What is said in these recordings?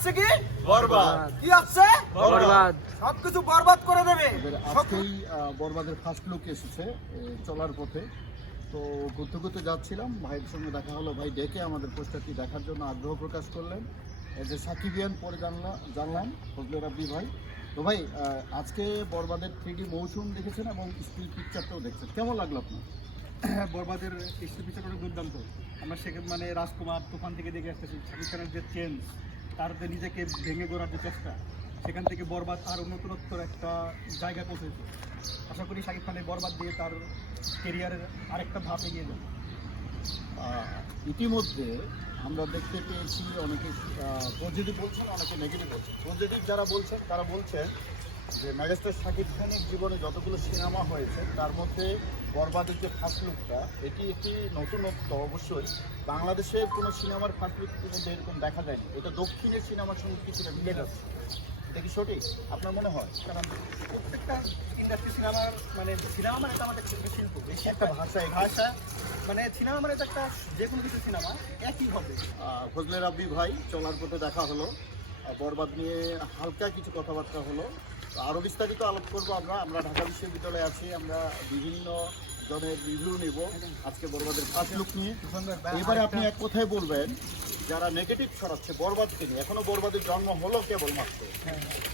আসছে কি বরবাদ। কি আসছে বরবাদ। সবকিছু বরবাদ করে দেবে। আজকেই বরবাদের ফার্স্ট লুক এসেছে চলার পথে। তো ঘুরতে ঘুরতে যাচ্ছিলাম, ভাইয়ের সঙ্গে দেখা হলো। ভাই ডেকে আমাদের পোস্টারটি দেখার জন্য আগ্রহ প্রকাশ করলেন। যে সাকিবিয়ান পরে জানলাম ফজলে রাব্বি ভাই। তো ভাই আজকে বরবাদের 3D মৌসুম দেখেছেন এবং স্টিল পিকচারটাও দেখছেন, কেমন লাগলো আপনার? বরবাদের স্টিল পিকচার অনেক দুর্দান্ত। আমরা সেখানে মানে রাজকুমার তুফান থেকে দেখে আসতেছি শাকিব খানের যে চেঞ্জ, তার যে নিজেকে ভেঙে গড়ার যে চেষ্টা, সেখান থেকে বরবাদ আরও নতুনত্বর একটা জায়গা পৌঁছেছে। আশা করি শাকিব খানের বরবাদ দিয়ে তার কেরিয়ারের আরেকটা ধাপ এগিয়ে যাবে। ইতিমধ্যে আমরা দেখতে পেয়েছি অনেকে পজিটিভ বলছেন, অনেকে নেগেটিভ বলছেন। পজিটিভ যারা বলছেন তারা বলছেন যে মেগাস্টার শাকিব খানের জীবনে যতগুলো সিনেমা হয়েছে তার মধ্যে বরবাদের যে ফার্স্ট লুকটা, এটি একটি নতুনত্ব। অবশ্যই বাংলাদেশের কোনো সিনেমার ফার্স্ট লুকের মধ্যে এরকম দেখা যায়নি। এটা দক্ষিণের সিনেমার সঙ্গে কিছুটা মিলে যাচ্ছে। এটা কি সঠিক আপনার মনে হয়? কারণ প্রত্যেকটা ইন্ডাস্ট্রি সিনেমার মানে সিনেমা মানে তো আমাদের শিল্প, একটা ভাষা ভাষা মানে সিনেমা মানে তো একটা যে কোনো কিছু সিনেমা একই হবে। ফজলে রাব্বি ভাই চলার পথে দেখা হলো, বরবাদ নিয়ে হালকা কিছু কথাবার্তা হলো। আরও বিস্তারিত আলাপ করবো আমরা ঢাকা বিশ্ববিদ্যালয়ে আছি, আমরা বিভিন্ন জনের রিভিউ নিব আজকে বরবাদের ফার্স্ট লুক নিয়ে। এবারে আপনি এক কথায় বলবেন, যারা নেগেটিভ ছড়াচ্ছে বরবাদকে নিয়ে, এখনো বরবাদের জন্ম হলো কেবলমাত্র,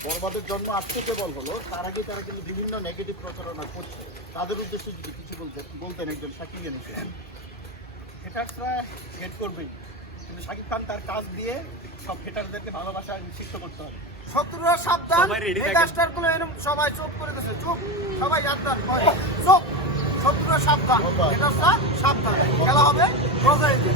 বরবাদের জন্ম আজকে কেবল হলো, তার আগে তারা কিন্তু বিভিন্ন নেগেটিভ প্রচারণা করছে, তাদের উদ্দেশ্যে যদি কিছু বলতেন একজন সাকিবিয়ান হিসেবে। হেটার্সরা হেট করবেই, কিন্তু শাকিব খান তার কাজ দিয়ে সব হেটারদেরকে ভালোবাসা নিশ্চিত করতে হবে। শত্রুরা সাবধান, মেগাস্টার গুলো এরকম সবাই চুপ করে দিয়েছে, চুপ সবাই সাবধান, চুপ। শত্রুরা সাবধান, মেগাস্টার সাবধান, খেলা হবে রোজাইতে।